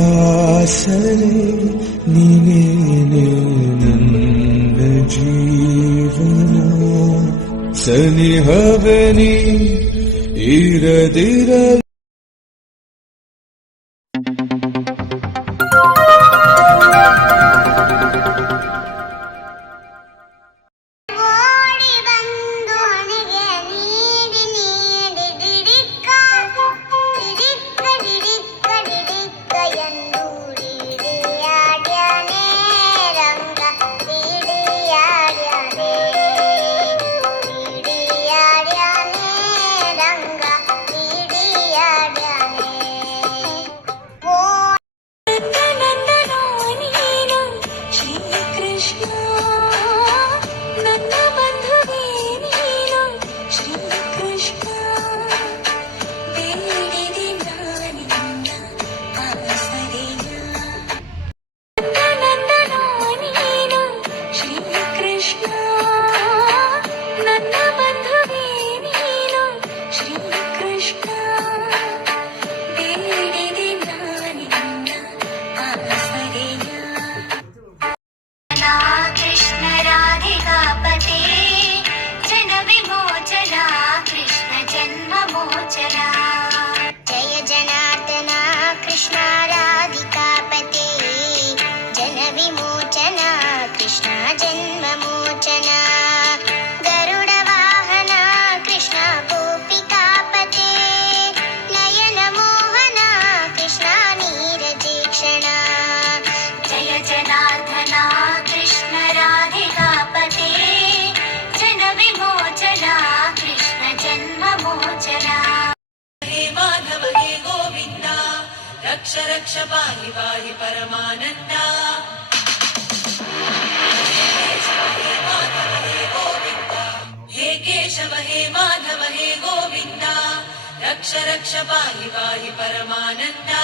ദീനയാസരെ നിനേ നന്ദ ജീവന. സനിഹവനി ഇരതിര कृष्णजन्ममोचना गरुडवाहना कृष्णा गोपितापते नयनमोहना कृष्णानीरजेक्षणा जय जनार्धना कृष्णराधिकापते जन विमोचना कृष्णजन्ममोचना हरे माधवन्दा रक्ष रक्ष पाहि पाहि परमानन्दा हे माधव हे गोविन्द। रक्ष रक्ष पाहि पाहि परमानन्दा